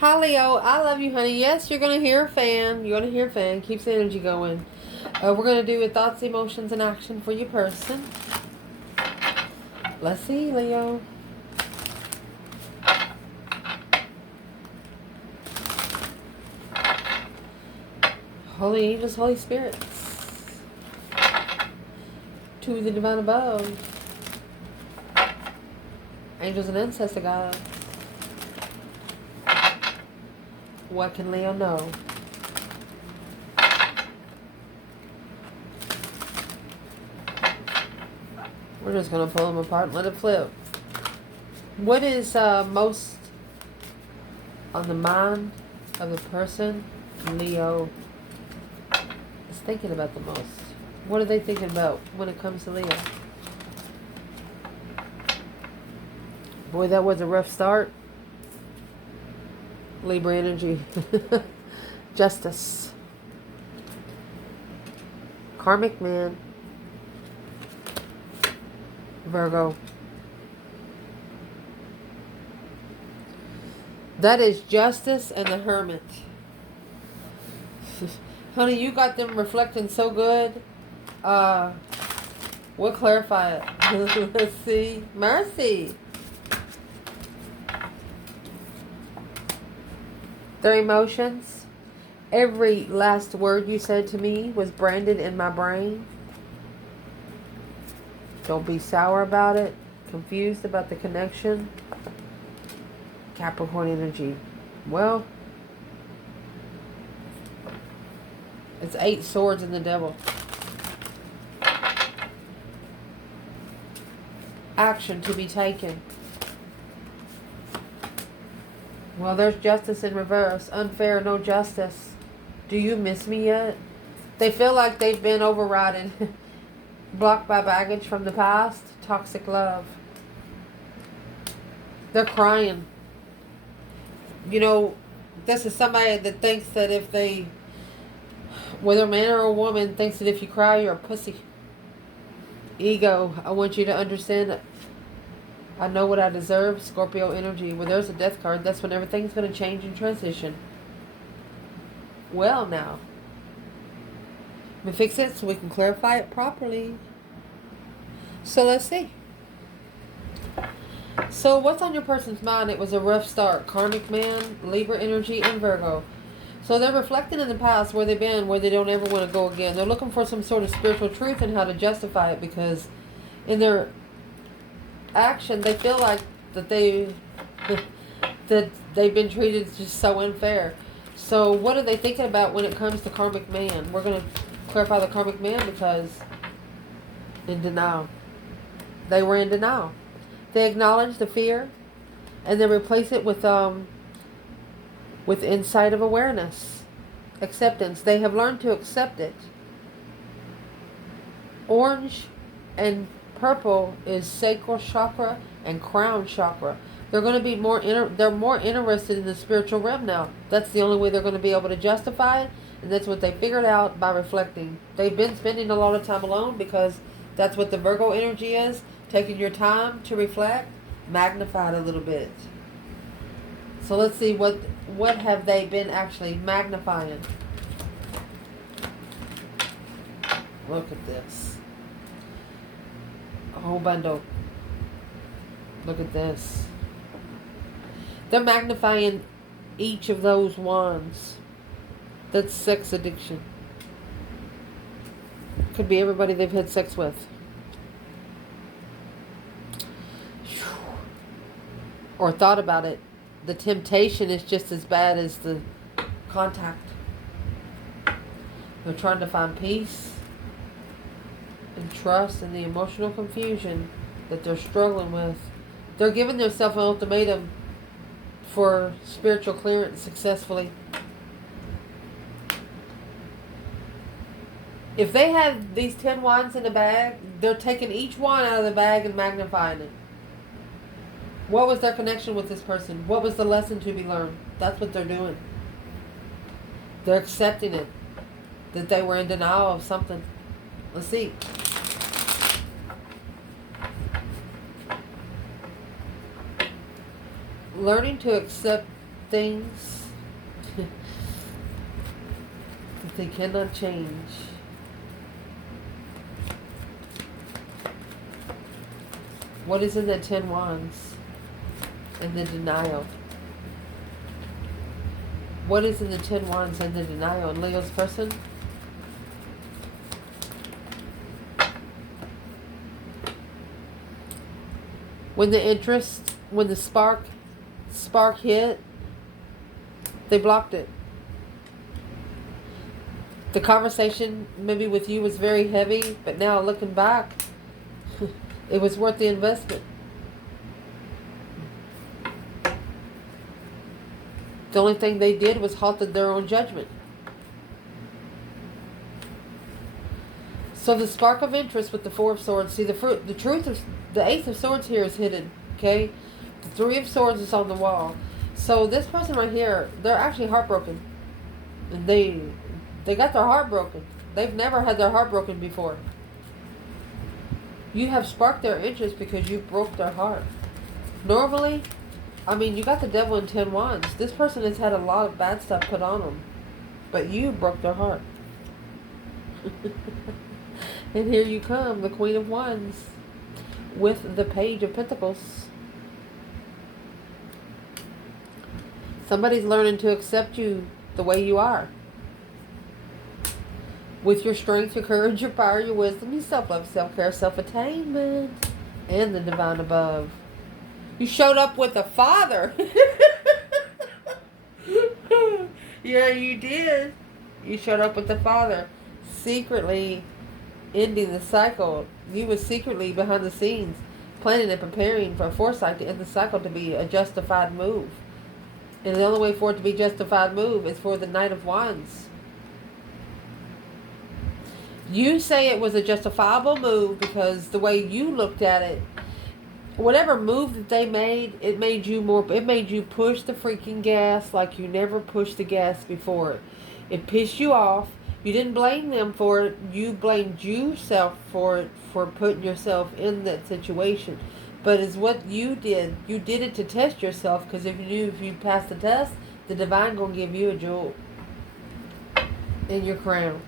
Hi, Leo. I love you, honey. Yes, you're going to hear a fan. You're going to hear a fan. Keeps the energy going. We're going to do a thoughts, emotions, and action for your person. Let's see, Leo. Holy angels, Holy Spirits. To the divine above. Angels and ancestor gods. What can Leo know? We're just going to pull them apart and let it flip. What is most on the mind of the person Leo is thinking about the most? What are they thinking about when it comes to Leo? Boy, that was a rough start. Libra energy. Justice. Karmic man. Virgo. That is Justice and the Hermit. Honey, you got them reflecting so good. We'll clarify it. Let's see. Mercy. Their emotions. Every last word you said to me was branded in my brain. Don't be sour about it. Confused about the connection. Capricorn energy. Well, it's 8 swords in the devil. Action to be taken. Well, there's justice in reverse. Unfair, no justice. Do you miss me yet? They feel like they've been overridden. Blocked by baggage from the past. Toxic love. They're crying. You know, this is somebody that thinks that if they, whether a man or a woman, thinks that if you cry, you're a pussy. Ego. I want you to understand that I know what I deserve. Scorpio energy. When there's a death card, that's when everything's going to change and transition. Well, now. Let me fix it so we can clarify it properly. So let's see. So what's on your person's mind? It was a rough start. Karmic man, Libra energy, and Virgo. So they're reflecting in the past where they've been, where they don't ever want to go again. They're looking for some sort of spiritual truth and how to justify it, because in their action they feel like that that they've been treated just so unfair. So what are they thinking about when it comes to karmic man? We're going to clarify the karmic man because in denial. They were in denial. They acknowledge the fear and they replace it with insight of awareness. Acceptance. They have learned to accept it. Orange and purple is sacral chakra and crown chakra. They're going to be they're more interested in the spiritual realm now. That's the only way they're going to be able to justify it, and that's what they figured out by reflecting. They've been spending a lot of time alone because that's what the Virgo energy is. Taking your time to reflect, magnified a little bit. So let's see what have they been actually magnifying. Look at this. A whole bundle. Look at this. They're magnifying each of those wands. That's sex addiction. Could be everybody they've had sex with. Or thought about it. The temptation is just as bad as the contact. They're trying to find peace and trust in the emotional confusion that they're struggling with. They're giving themselves an ultimatum for spiritual clearance successfully. If they have these 10 wands in the bag, they're taking each wand out of the bag and magnifying it. What was their connection with this person? What was the lesson to be learned? That's what they're doing. They're accepting it. That they were in denial of something. Let's see. Learning to accept things that they cannot change. What is in the 10 Wands and the denial? What is in the 10 Wands and the denial in Leo's person? When the interest, when the spark hit, they blocked it. The conversation maybe with you was very heavy, but now looking back, it was worth the investment. The only thing they did was halted their own judgment. So the spark of interest with the 4 of Swords. See, the truth of the 8 of Swords here is hidden. Okay, the 3 of Swords is on the wall. So this person right here, they're actually heartbroken, and they got their heart broken. They've never had their heart broken before. You have sparked their interest because you broke their heart. Normally, I mean, you got the Devil in 10 Wands. This person has had a lot of bad stuff put on them, but you broke their heart. And here you come, the Queen of Wands with the Page of Pentacles. Somebody's learning to accept you the way you are. With your strength, your courage, your power, your wisdom, your self-love, self-care, self-attainment, and the divine above. You showed up with a father. Yeah, you did. You showed up with the father. Secretly ending the cycle. You were secretly behind the scenes planning and preparing for foresight to end the cycle to be a justified move. And the only way for it to be a justified move is for the Knight of Wands. You say it was a justifiable move because the way you looked at it, whatever move that they made, it made you push the freaking gas like you never pushed the gas before. It pissed you off. You didn't blame them for it. You blamed yourself for it, for putting yourself in that situation. But it's what you did. You did it to test yourself, because if you knew if you passed the test, the divine gonna give you a jewel in your crown.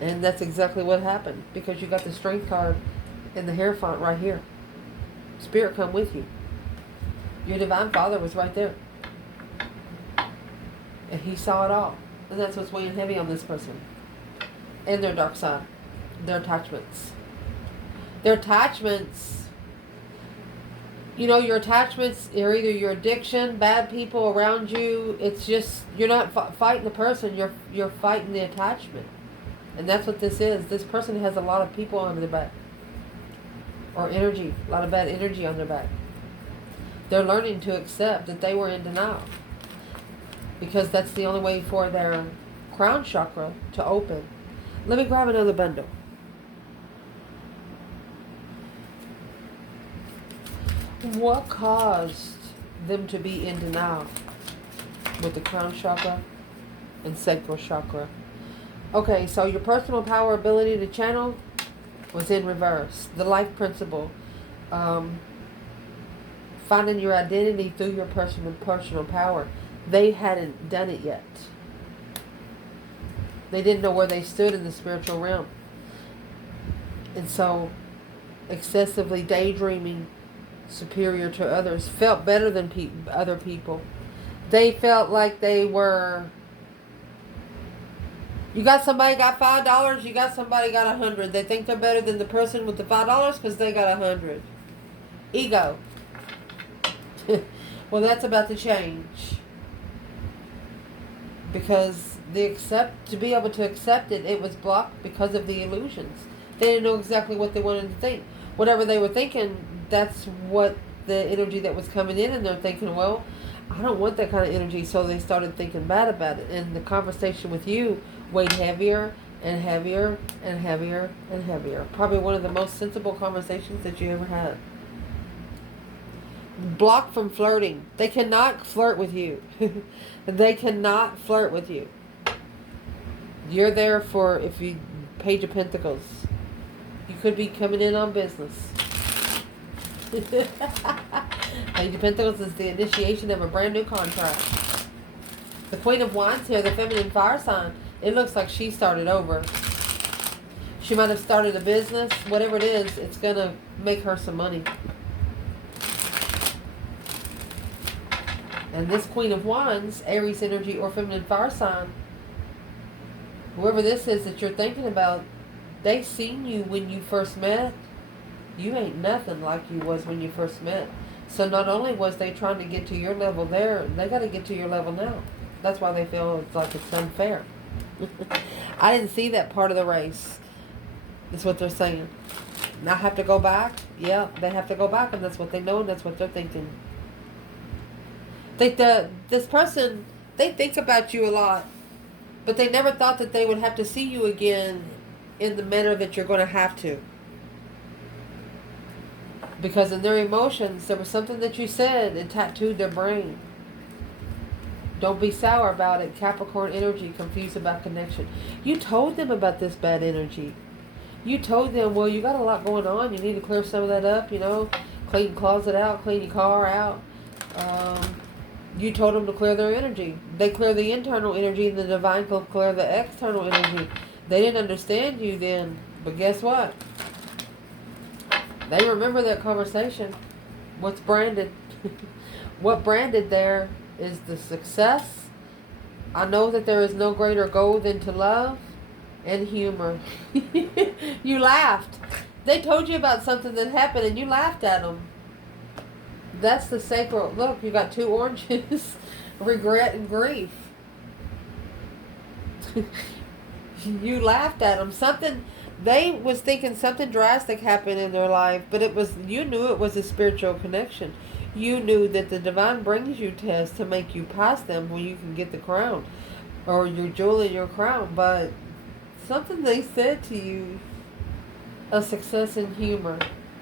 And that's exactly what happened, because you got the Strength card in the Hierophant right here. Spirit come with you. Your divine father was right there. And he saw it all. And that's what's weighing heavy on this person. And their dark side. Their attachments. Their attachments. You know, your attachments are either your addiction, bad people around you. It's just, you're not fighting the person, you're fighting the attachment. And that's what this is. This person has a lot of people on their back. Or energy. A lot of bad energy on their back. They're learning to accept that they were in denial. Because that's the only way for their crown chakra to open. Let me grab another bundle. What caused them to be in denial with the crown chakra and sacral chakra? Okay, so your personal power, ability to channel was in reverse. The life principle. Finding your identity through your personal power. They hadn't done it yet. They didn't know where they stood in the spiritual realm. And so, excessively daydreaming, superior to others, felt better than other people. They felt like they were... You got somebody got $5, you got somebody got 100. They think they're better than the person with the $5 because they got 100. Ego. Well, that's about to change. Because to be able to accept it, it was blocked because of the illusions. They didn't know exactly what they wanted to think. Whatever they were thinking, that's what the energy that was coming in, and they're thinking, well, I don't want that kind of energy, so they started thinking bad about it. And the conversation with you weighed heavier and heavier and heavier and heavier. Probably one of the most sensible conversations that you ever had. Blocked from flirting. They cannot flirt with you. They cannot flirt with you. You're there for, if you, Page of Pentacles. You could be coming in on business. Page of Pentacles is the initiation of a brand new contract. The Queen of Wands here, the feminine fire sign, it looks like she started over. She might have started a business. Whatever it is, it's going to make her some money. And this Queen of Wands, Aries energy or feminine fire sign, whoever this is that you're thinking about, they seen you when you first met. You ain't nothing like you was when you first met. So not only was they trying to get to your level there, they got to get to your level now. That's why they feel it's like it's unfair. I didn't see that part of the race. That's what they're saying. Now have to go back? Yeah, they have to go back, and that's what they know, and that's what they're thinking. This person, they think about you a lot, but they never thought that they would have to see you again in the manner that you're going to have to. Because in their emotions, there was something that you said and tattooed their brain. Don't be sour about it. Capricorn energy, confused about connection. You told them about this bad energy. You told them, well, you got a lot going on. You need to clear some of that up, you know. Clean your closet out, clean your car out. You told them to clear their energy. They clear the internal energy, and the divine will clear the external energy. They didn't understand you then. But guess what? They remember that conversation. What's branded? What branded there is the success. I know that there is no greater goal than to love and humor. You laughed. They told you about something that happened and you laughed at them. That's the sacred. Look, you got 2 oranges. Regret and grief. You laughed at them. Something... They was thinking something drastic happened in their life, but it was, you knew it was a spiritual connection. You knew that the divine brings you tests to make you pass them when you can get the crown or your jewel in your crown. But something they said to you, a success in humor,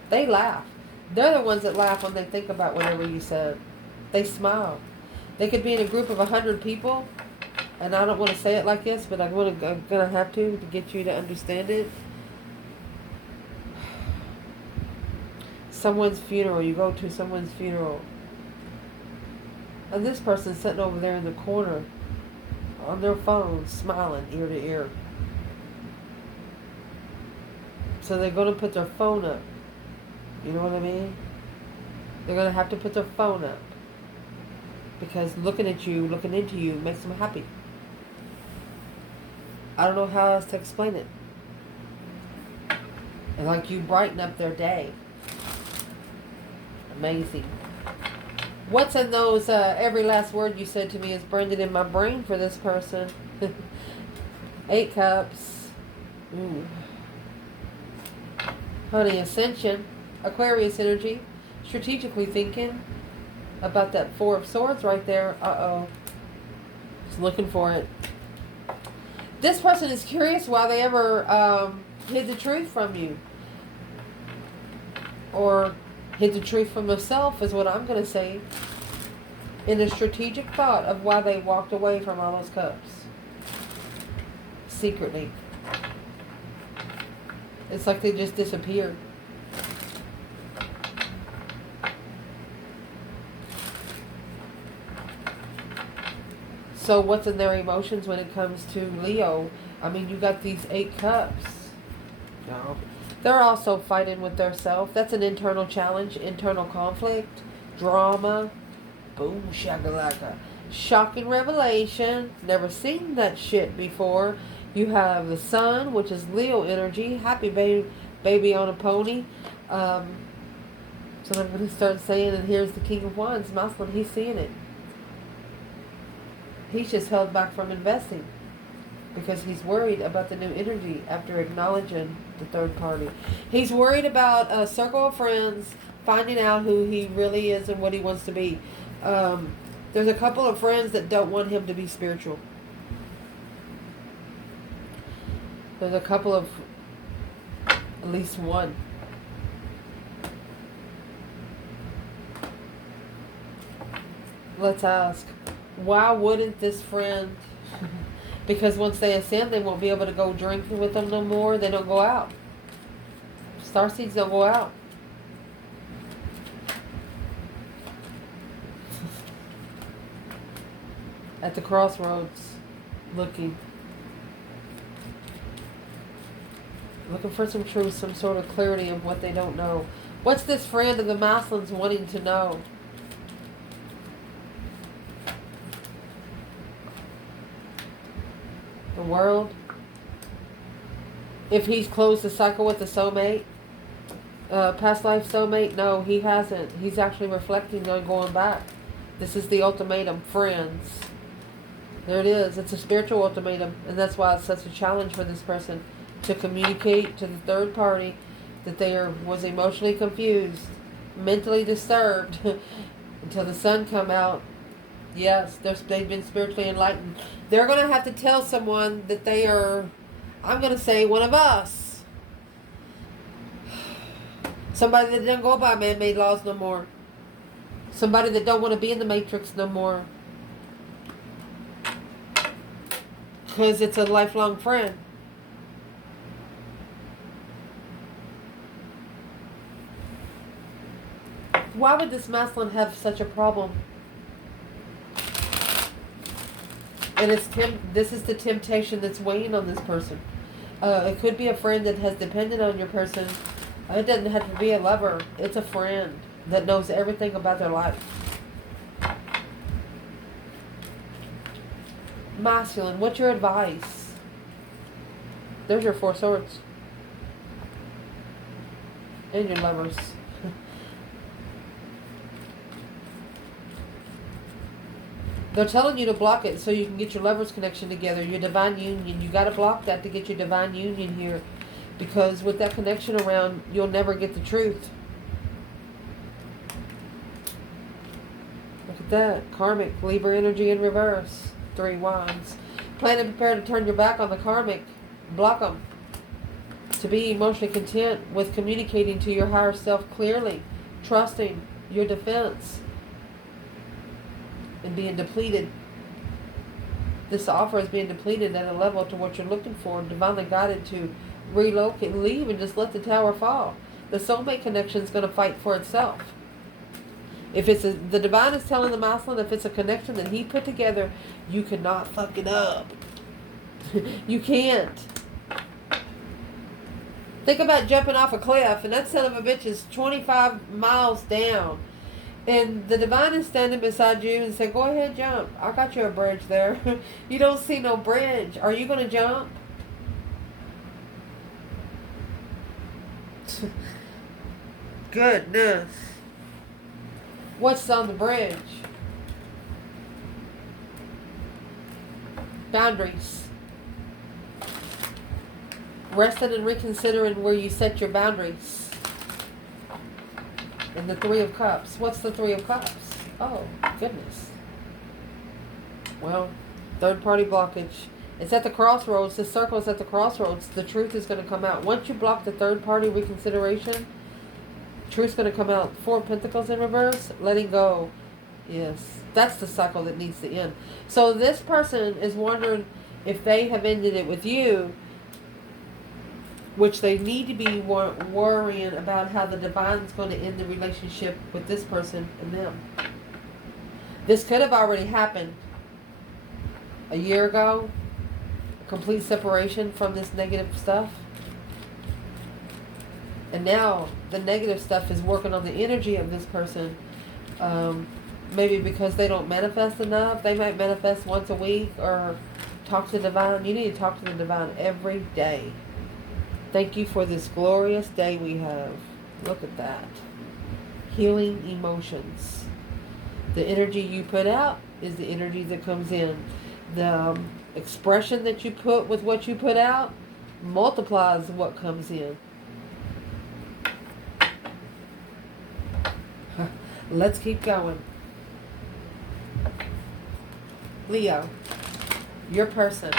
they laugh. They're the ones that laugh when they think about whatever you said. They smile. They could be in a group of 100 people, and I don't want to say it like this, but I'm gonna have to get you to understand it. Someone's funeral. You go to someone's funeral, and this person's sitting over there in the corner on their phone, smiling ear to ear. So they're going to put their phone up. You know what I mean? They're going to have to put their phone up, because looking at you, looking into you, makes them happy. I don't know how else to explain it. And like you brighten up their day. Amazing. What's in those, every last word you said to me is branded in my brain for this person. 8 cups. Ooh. Honey, Ascension. Aquarius energy. Strategically thinking about that 4 of Swords right there. Uh-oh. Just looking for it. This person is curious why they ever hid the truth from you. Or hid the truth from themselves is what I'm going to say. In a strategic thought of why they walked away from all those cups. Secretly. It's like they just disappeared. So what's in their emotions when it comes to Leo? I mean, you got these 8 cups. No. They're also fighting with their self. That's an internal challenge, internal conflict, drama. Boom, shakalaka. Shocking revelation. Never seen that shit before. You have the Sun, which is Leo energy. Happy baby on a pony. So I'm going to start saying, and here's the King of Wands, Muslim. He's seeing it. He's just held back from investing because he's worried about the new energy after acknowledging the third party. He's worried about a circle of friends finding out who he really is and what he wants to be. There's a couple of friends that don't want him to be spiritual. There's a couple of, at least one. Let's ask, why wouldn't this friend, because once they ascend, they won't be able to go drinking with them no more. They don't go out. Starseeds don't go out. at the crossroads, looking for some truth, some sort of clarity of what they don't know. What's this friend of the masculines wanting to know? The world. If he's closed the cycle with the soulmate, past life soulmate, no, he hasn't. He's actually reflecting on going back. This is the ultimatum, friends. There it is. It's a spiritual ultimatum, and that's why it's such a challenge for this person to communicate to the third party that was emotionally confused, mentally disturbed, until the sun come out. Yes, they've been spiritually enlightened. They're going to have to tell someone that they are, I'm going to say, one of us. Somebody that doesn't go by man-made laws no more. Somebody that don't want to be in the matrix no more. Because it's a lifelong friend. Why would this masculine have such a problem? And this is the temptation that's weighing on this person. It could be a friend that has depended on your person. It doesn't have to be a lover. It's a friend that knows everything about their life. Masculine, what's your advice? There's your 4 swords. And your lovers. They're telling you to block it so you can get your lovers connection together, your divine union. You got to block that to get your divine union here. Because with that connection around, you'll never get the truth. Look at that. Karmic, Libra energy in reverse. 3 wands. Plan and prepare to turn your back on the karmic. Block them. To be emotionally content with communicating to your higher self clearly. Trusting your defense. And being depleted. This offer is being depleted at a level to what you're looking for. Divinely guided to relocate, leave, and just let the tower fall. The soulmate connection is going to fight for itself. If it's the divine is telling the masculine, if it's a connection that he put together, you cannot fuck it up. You can't. Think about jumping off a cliff, and that son of a bitch is 25 miles down. And the divine is standing beside you and say, go ahead, jump. I got you a bridge there. You don't see no bridge. Are you going to jump? Goodness. What's on the bridge? Boundaries. Resting and reconsidering where you set your boundaries. And the 3 of Cups. What's the 3 of Cups? Oh, goodness. Well, third party blockage. It's at the crossroads. The circle is at the crossroads. The truth is going to come out. Once you block the third party reconsideration, truth's going to come out. 4 of Pentacles in reverse. Letting go. Yes. That's the cycle that needs to end. So this person is wondering if they have ended it with you, which they need to be worrying about how the divine is going to end the relationship with this person and them. This could have already happened a year ago. A complete separation from this negative stuff. And now the negative stuff is working on the energy of this person. Maybe because they don't manifest enough. They might manifest once a week or talk to the divine. You need to talk to the divine every day. Thank you for this glorious day we have. Look at that. Healing emotions. The energy you put out is the energy that comes in. The expression that you put with what you put out multiplies what comes in. Let's keep going. Leo, your person.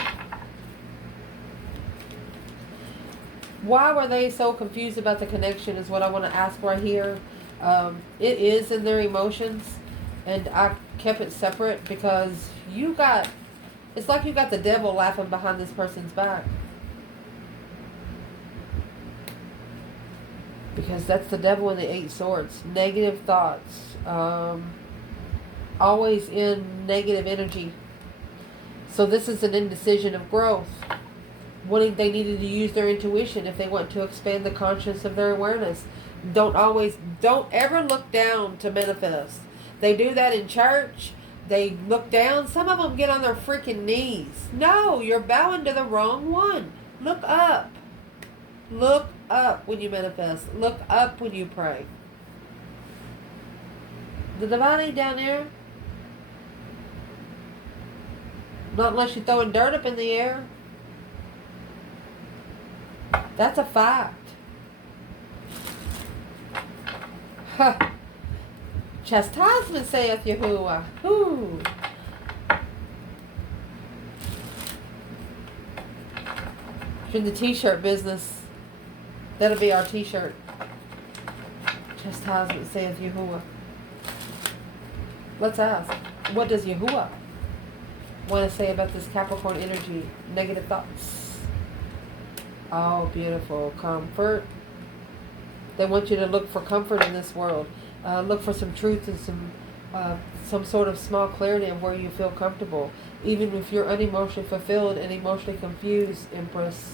Why were they so confused about the connection is what I want to ask right here. It is in their emotions, and I kept it separate because it's like you got the devil laughing behind this person's back. Because that's the devil in the 8 swords. Negative thoughts. Always in negative energy. So this is an indecision of growth. They needed to use their intuition if they want to expand the conscience of their awareness. Don't ever look down to manifest. They do that in church. They look down. Some of them get on their freaking knees. No, you're bowing to the wrong one. Look up. Look up when you manifest. Look up when you pray. The divine ain't down there. Not unless you're throwing dirt up in the air. That's a fact. Huh. Chastisement saith Yahuwah. Whoo. If you're in the t-shirt business, that'll be our t-shirt. Chastisement saith Yahuwah. Let's ask, what does Yahuwah want to say about this Capricorn energy? Negative thoughts. Oh, beautiful. Comfort. They want you to look for comfort in this world. Look for some truth and some sort of small clarity of where you feel comfortable. Even if you're unemotionally fulfilled and emotionally confused, Empress,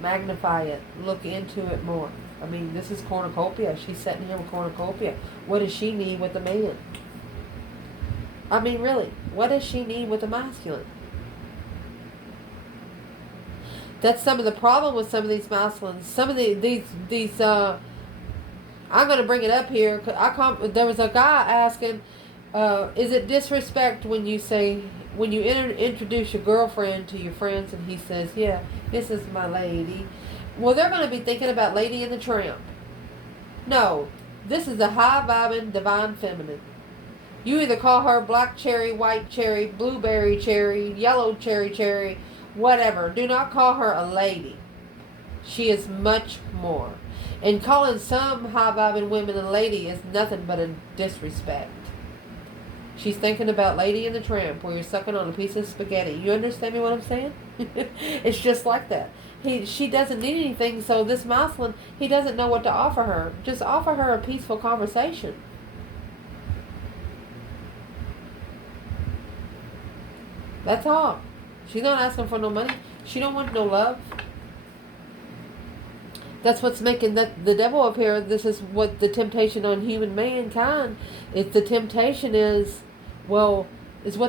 magnify it. Look into it more. I mean, this is cornucopia. She's sitting here with cornucopia. What does she need with a man? I mean, really, what does she need with a masculine? That's some of the problem with some of these masculines. Some of these I'm going to bring it up here. There was a guy asking, is it disrespect when you introduce your girlfriend to your friends and he says, yeah, this is my lady. Well, they're going to be thinking about Lady and the Tramp. No, this is a high-vibing divine feminine. You either call her black cherry, white cherry, blueberry cherry, yellow cherry, whatever. Do not call her a lady. She is much more. And calling some high-vibing women a lady is nothing but a disrespect. She's thinking about Lady and the Tramp, where you're sucking on a piece of spaghetti. You understand me what I'm saying? It's just like that. She doesn't need anything, so this masculine, he doesn't know what to offer her. Just offer her a peaceful conversation. That's all. She's not asking for no money. She don't want no love. That's what's making the devil appear. This is what the temptation on human mankind is. The temptation is what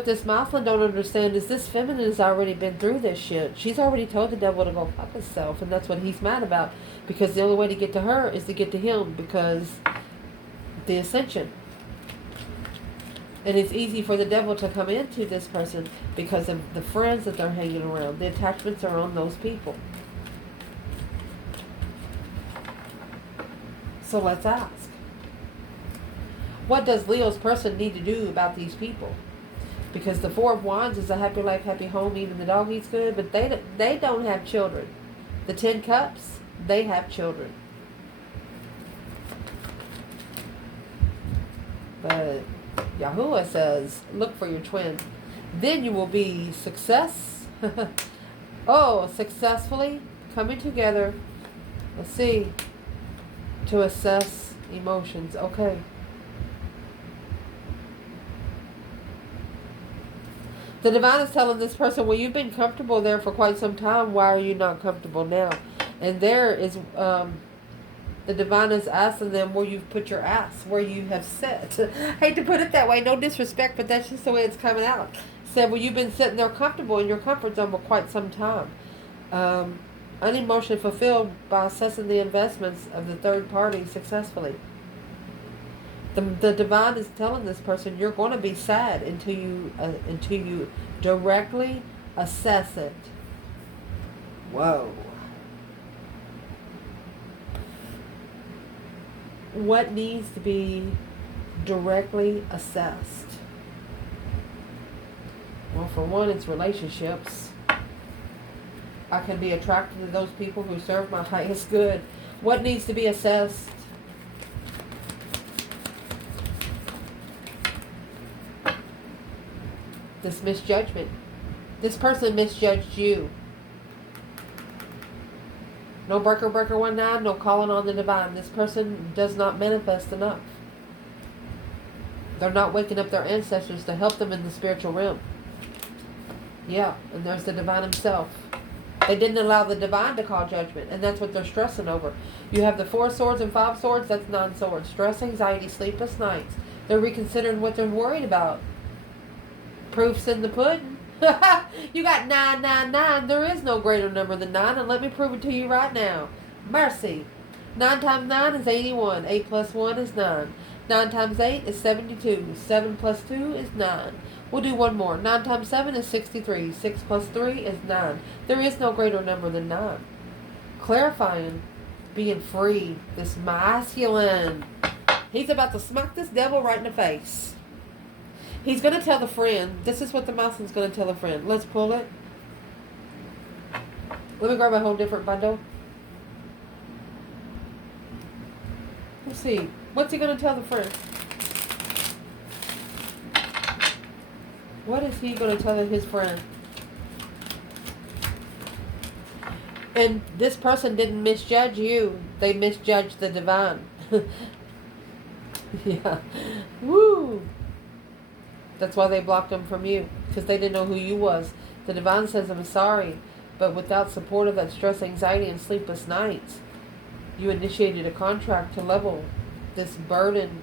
this masculine don't understand is this feminine has already been through this shit. She's already told the devil to go fuck himself, and that's what he's mad about. Because the only way to get to her is to get to him, because the Ascension. And it's easy for the devil to come into this person because of the friends that they're hanging around. The attachments are on those people. So let's ask. What does Leo's person need to do about these people? Because the Four of Wands is a happy life, happy home. Even the dog eats good, but they don't have children. The 10 Cups, they have children. But Yahuwah says, look for your twin. Then you will be successfully coming together. Let's see. To assess emotions. Okay. The divine is telling this person, well, you've been comfortable there for quite some time. Why are you not comfortable now? And there is, the divine is asking them where you've put your ass, where you have sat. I hate to put it that way, no disrespect, but that's just the way it's coming out. Said, well, you've been sitting there comfortable in your comfort zone for quite some time. Unemotionally fulfilled by assessing the investments of the third party successfully. The divine is telling this person, you're going to be sad until you directly assess it. Whoa. What needs to be directly assessed? Well, for one, it's relationships. I can be attracted to those people who serve my highest good. What needs to be assessed? This misjudgment. This person misjudged you. No breaker 19, no calling on the divine. This person does not manifest enough. They're not waking up their ancestors to help them in the spiritual realm. Yeah, and there's the divine himself. They didn't allow the divine to call judgment, and that's what they're stressing over. You have the 4 swords and 5 swords, that's 9 swords. Stress, anxiety, sleepless nights. They're reconsidering what they're worried about. Proof's in the pudding. You got 999. There is no greater number than 9, and let me prove it to you right now. Mercy. 9 times 9 is 81. 8 plus 1 is 9. 9 times 8 is 72. 7 plus 2 is 9. We'll do one more. 9 times 7 is 63. 6 plus 3 is 9. There is no greater number than 9. Clarifying, being free, this masculine. He's about to smack this devil right in the face. He's going to tell the friend. This is what the masculine's going to tell the friend. Let's pull it. Let me grab a whole different bundle. Let's see. What's he going to tell the friend? What is he going to tell his friend? And this person didn't misjudge you. They misjudged the divine. Yeah. Woo! That's why they blocked him from you. Because they didn't know who you was. The divine says, I'm sorry. But without support of that stress, anxiety, and sleepless nights, you initiated a contract to level this burden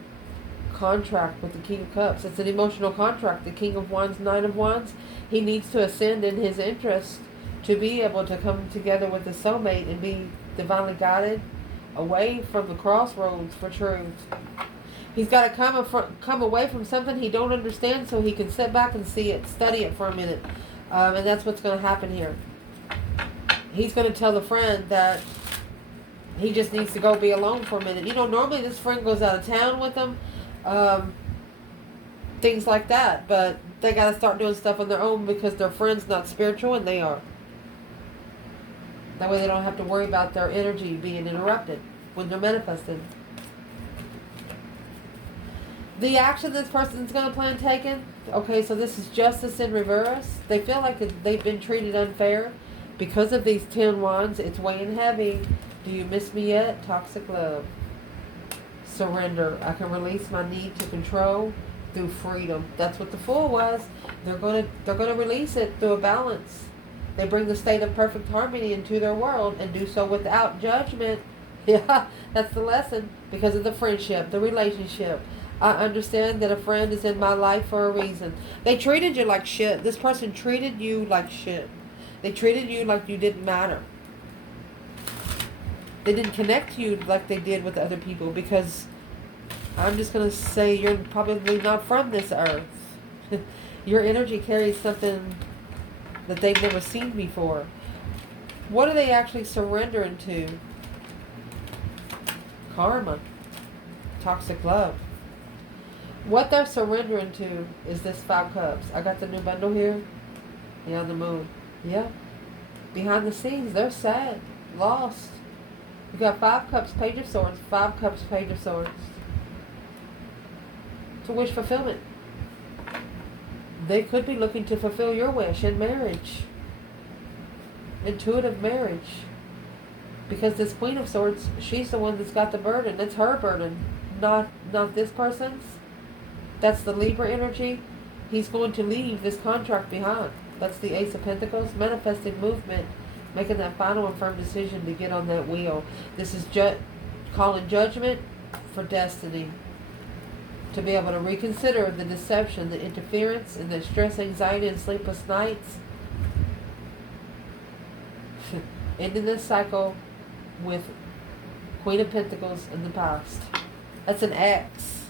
contract with the King of Cups. It's an emotional contract. The King of Wands, Knight of Wands, he needs to ascend in his interest to be able to come together with the soulmate and be divinely guided away from the crossroads for truth. He's got to come away from something he don't understand so he can sit back and see it, study it for a minute. And that's what's going to happen here. He's going to tell the friend that he just needs to go be alone for a minute. You know, normally this friend goes out of town with him. Things like that. But they got to start doing stuff on their own because their friend's not spiritual and they are. That way they don't have to worry about their energy being interrupted when they're manifesting. The action this person's going to plan taking. Okay, so this is justice in reverse. They feel like they've been treated unfair. Because of these 10 wands, it's weighing heavy. Do you miss me yet? Toxic love. Surrender. I can release my need to control through freedom. That's what the Fool was. They're gonna release it through a balance. They bring the state of perfect harmony into their world and do so without judgment. Yeah, that's the lesson. Because of the friendship, the relationship. I understand that a friend is in my life for a reason. They treated you like shit. This person treated you like shit. They treated you like you didn't matter. They didn't connect you like they did with other people because I'm just going to say you're probably not from this earth. Your energy carries something that they've never seen before. What are they actually surrendering to? Karma. Toxic love. What they're surrendering to is this 5 cups. I got the new bundle here. Yeah, the moon. Yeah. Behind the scenes, they're sad. Lost. You got 5 cups, Page of Swords. 5 cups, Page of Swords. To wish fulfillment. They could be looking to fulfill your wish in marriage. Intuitive marriage. Because this Queen of Swords, she's the one that's got the burden. It's her burden. Not this person's. That's the Libra energy. He's going to leave this contract behind. That's the Ace of Pentacles. Manifesting movement. Making that final and firm decision to get on that wheel. This is calling judgment for destiny. To be able to reconsider the deception, the interference, and the stress, anxiety, and sleepless nights. Ending this cycle with Queen of Pentacles in the past. That's an X.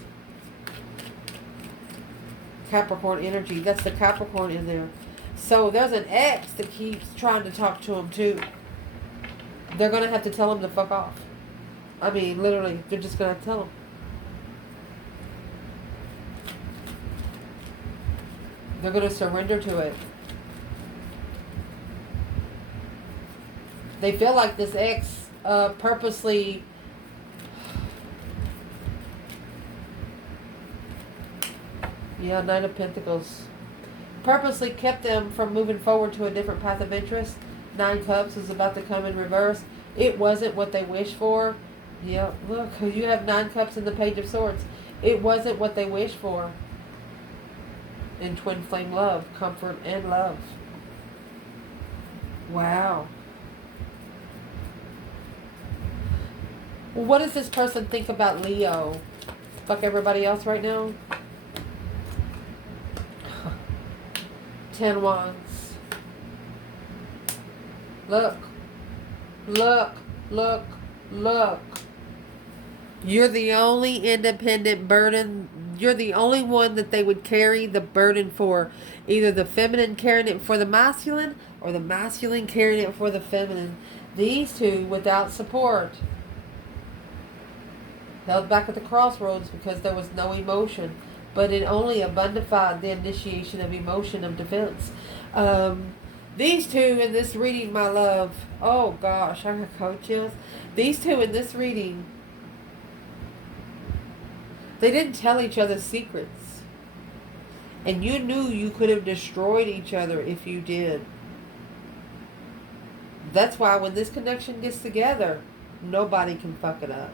Capricorn energy. That's the Capricorn in there. So there's an X that keeps trying to talk to him too. They're going to have to tell him to fuck off. I mean, literally, they're just going to have to tell him. They're going to surrender to it. They feel like this X purposely... Yeah, Knight of Pentacles. Purposely kept them from moving forward to a different path of interest. 9 Cups is about to come in reverse. It wasn't what they wished for. Yeah, look, you have 9 Cups in the Page of Swords. It wasn't what they wished for. In twin flame love, comfort and love. Wow. Well, what does this person think about Leo? Fuck everybody else right now? 10 wands. Look. Look. Look. Look. You're the only independent burden. You're the only one that they would carry the burden for. Either the feminine carrying it for the masculine or the masculine carrying it for the feminine. These two without support. Held back at the crossroads because there was no emotion. But it only abundified the initiation of emotion of defense. These two in this reading, my love. Oh gosh, I got cold chills. These two in this reading, they didn't tell each other secrets. And you knew you could have destroyed each other if you did. That's why when this connection gets together, nobody can fuck it up.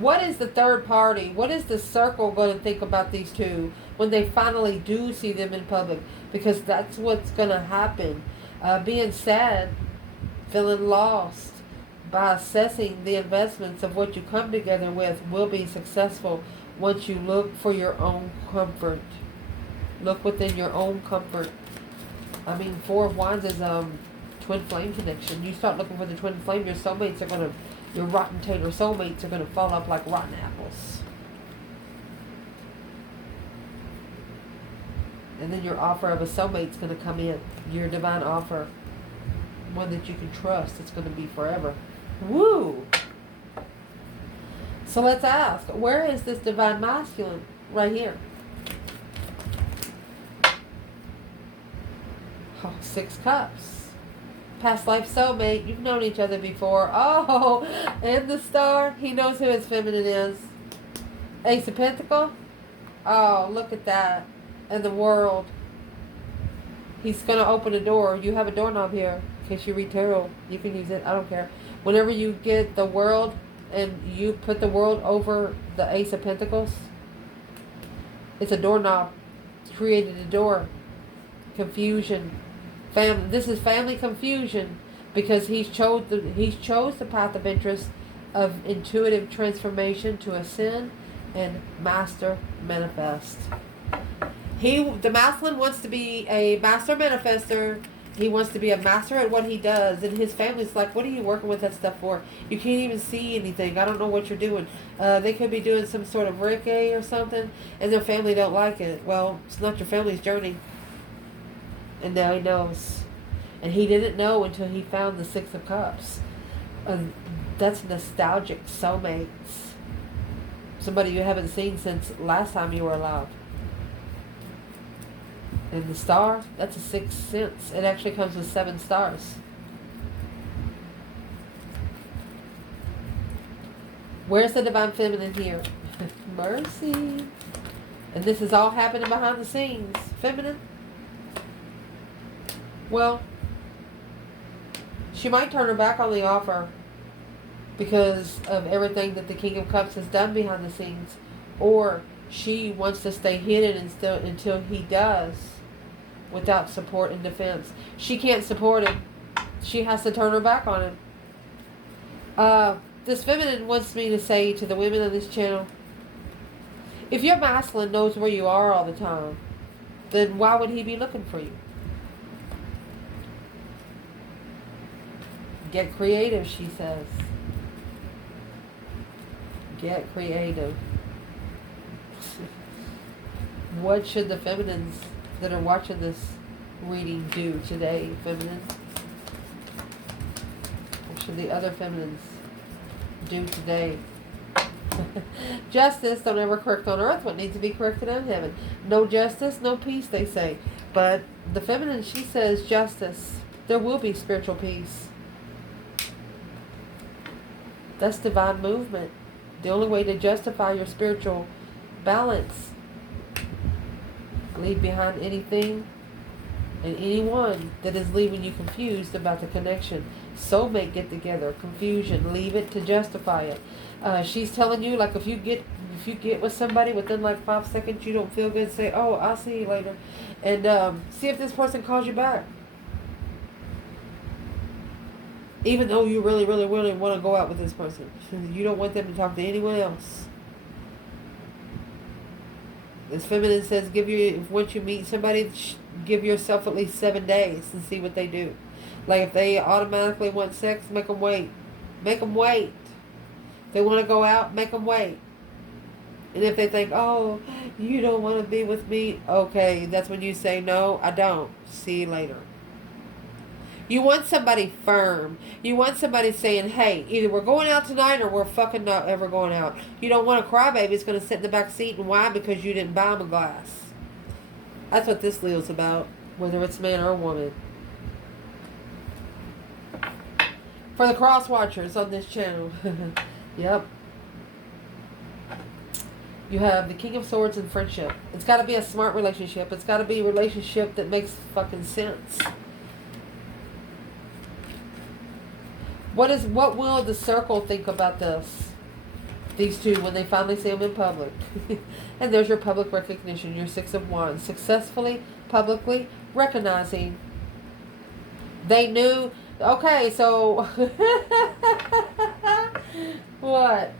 What is the third party? What is the circle going to think about these two when they finally do see them in public? Because that's what's going to happen. Being sad, feeling lost, by assessing the investments of what you come together with will be successful once you look for your own comfort. Look within your own comfort. I mean, 4 of Wands is twin flame connection. You start looking for the twin flame, your soulmates are going to, your rotten tater soulmates are going to fall up like rotten apples. And then your offer of a soulmate is going to come in. Your divine offer. One that you can trust. It's going to be forever. Woo! So let's ask, where is this divine masculine? Right here. Oh, 6 cups. Past life soulmate. You've known each other before. Oh, and the star. He knows who his feminine is. Ace of Pentacles. Oh, look at that. And the world. He's going to open a door. You have a doorknob here. In case you read tarot, you can use it. I don't care. Whenever you get the world and you put the world over the Ace of Pentacles, it's a doorknob. It's created a door. Confusion. This is family confusion because he chose the path of interest of intuitive transformation to ascend and master manifest. The masculine wants to be a master manifester. He wants to be a master at what he does, and his family's like, what are you working with that stuff for? You can't even see anything. I don't know what you're doing. They could be doing some sort of Reiki or something, and their family don't like it. Well, it's not your family's journey. And now he knows. And he didn't know until he found the 6 of Cups. That's nostalgic soulmates. Somebody you haven't seen since last time you were alive. And the star, that's a 6th sense. It actually comes with 7 stars. Where's the divine feminine here? Mercy. And this is all happening behind the scenes. Feminine. Well, she might turn her back on the offer because of everything that the King of Cups has done behind the scenes. Or she wants to stay hidden until he does without support and defense. She can't support him. She has to turn her back on him. This feminine wants me to say to the women on this channel, if your masculine knows where you are all the time, then why would he be looking for you? Get creative, she says. Get creative. What should the feminines that are watching this reading do today, feminine? What should the other feminines do today? Justice, don't ever correct on earth what needs to be corrected in heaven. No justice, no peace, they say. But the feminine, she says justice. There will be spiritual peace. That's divine movement. The only way to justify your spiritual balance. Leave behind anything and anyone that is leaving you confused about the connection. Soulmate get together. Confusion. Leave it to justify it. She's telling you, like, if if you get with somebody within like 5 seconds, you don't feel good, say, oh, I'll see you later. And see if this person calls you back. Even though you really, really, really want to go out with this person. You don't want them to talk to anyone else. This feminine says, once you meet somebody, give yourself at least 7 days and see what they do. Like if they automatically want sex, make them wait. Make them wait. If they want to go out, make them wait. And if they think, oh, you don't want to be with me, okay, that's when you say, no, I don't. See you later. You want somebody firm. You want somebody saying, hey, either we're going out tonight or we're fucking not ever going out. You don't want a crybaby that's going to sit in the back seat and whine because you didn't buy him a glass. That's what this Leo's about, whether it's man or woman. For the cross watchers on this channel. Yep. You have the King of Swords and friendship. It's got to be a smart relationship. It's got to be a relationship that makes fucking sense. What will the circle think about this? These two, when they finally see them in public. And there's your public recognition, your 6 of Wands. Successfully, publicly recognizing. They knew, okay, so... What?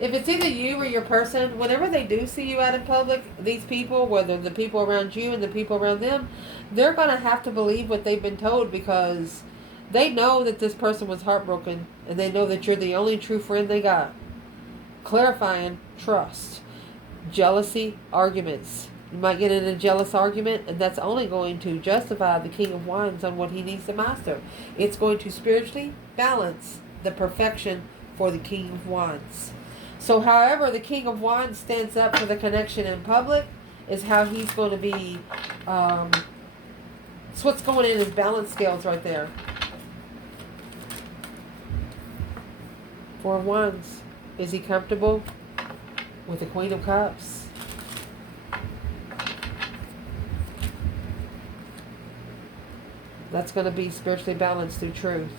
If it's either you or your person, whenever they do see you out in public, these people, whether the people around you and the people around them, they're going to have to believe what they've been told because they know that this person was heartbroken and they know that you're the only true friend they got. Clarifying trust. Jealousy, arguments. You might get in a jealous argument and that's only going to justify the King of Wands on what he needs to master. It's going to spiritually balance the perfection for the King of Wands. So however the King of Wands stands up for the connection in public is how he's going to be, it's what's going in his balance scales right there. 4 of Wands. Is he comfortable with the Queen of Cups? That's going to be spiritually balanced through truth.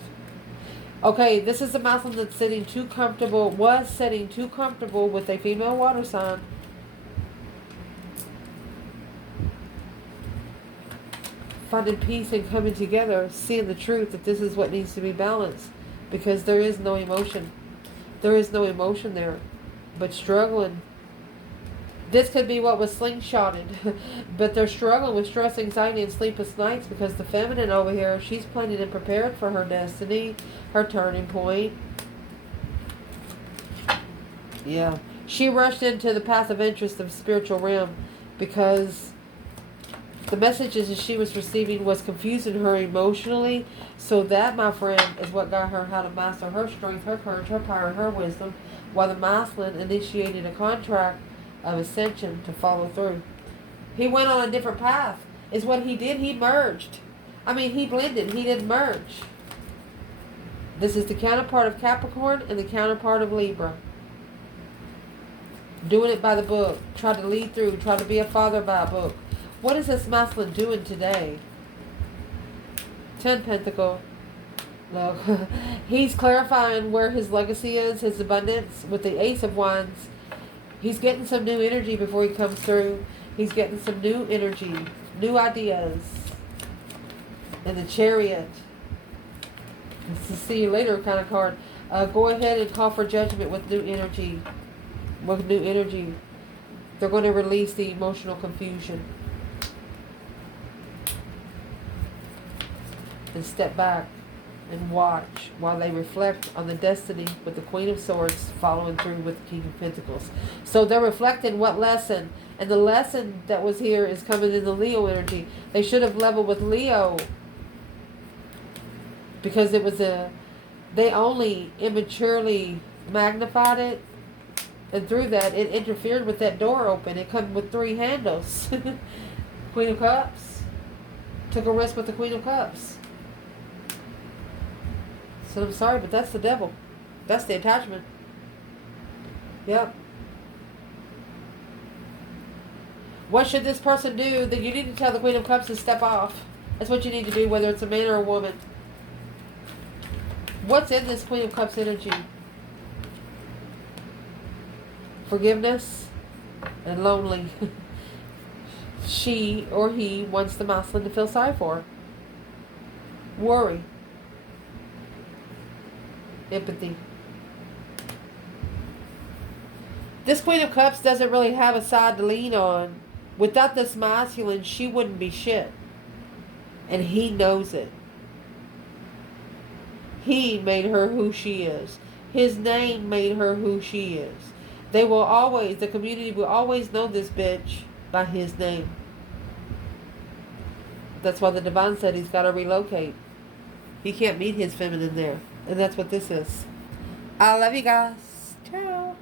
Okay, this is the masculine that's sitting too comfortable, was sitting too comfortable with a female water sign. Finding peace and coming together, seeing the truth that this is what needs to be balanced. Because there is no emotion. There is no emotion there. But struggling. This could be what was slingshotted. But they're struggling with stress, anxiety, and sleepless nights because the feminine over here, she's planning and prepared for her destiny, her turning point. Yeah. She rushed into the path of interest of spiritual realm because the messages that she was receiving was confusing her emotionally. So that, my friend, is what got her how to master her strength, her courage, her power, and her wisdom. While the masculine initiated a contract of ascension to follow through. He went on a different path. Is what he did. He merged. I mean, he blended. He didn't merge. This is the counterpart of Capricorn and the counterpart of Libra. Doing it by the book. Try to lead through. Try to be a father by a book. What is this masculine doing today? 10 Pentacle. Look, he's clarifying where his legacy is, his abundance, with the Ace of Wands. He's getting some new energy before he comes through. He's getting some new energy, new ideas. And the Chariot. It's a see you later kind of card. Go ahead and call for judgment with new energy. With new energy. They're going to release the emotional confusion. And step back and watch while they reflect on the destiny with the Queen of Swords following through with the King of Pentacles. So they're reflecting what lesson. And the lesson that was here is coming in the Leo energy. They should have leveled with Leo. Because it was they only immaturely magnified it. And through that, it interfered with that door open. It come with 3 handles. Queen of Cups. Took a risk with the Queen of Cups. So I'm sorry, but that's the devil. That's the attachment. Yep. What should this person do? That you need to tell the Queen of Cups to step off. That's what you need to do, whether it's a man or a woman. What's in this Queen of Cups energy? forgiveness and lonely. She or he wants the masculine to feel sorry for. Worry. Empathy. This Queen of Cups doesn't really have a side to lean on. Without this masculine, she wouldn't be shit. And he knows it. He made her who she is. His name made her who she is. The community will always know this bitch by his name. That's why the Divine said he's got to relocate. He can't meet his feminine there. And that's what this is. I love you guys. Ciao.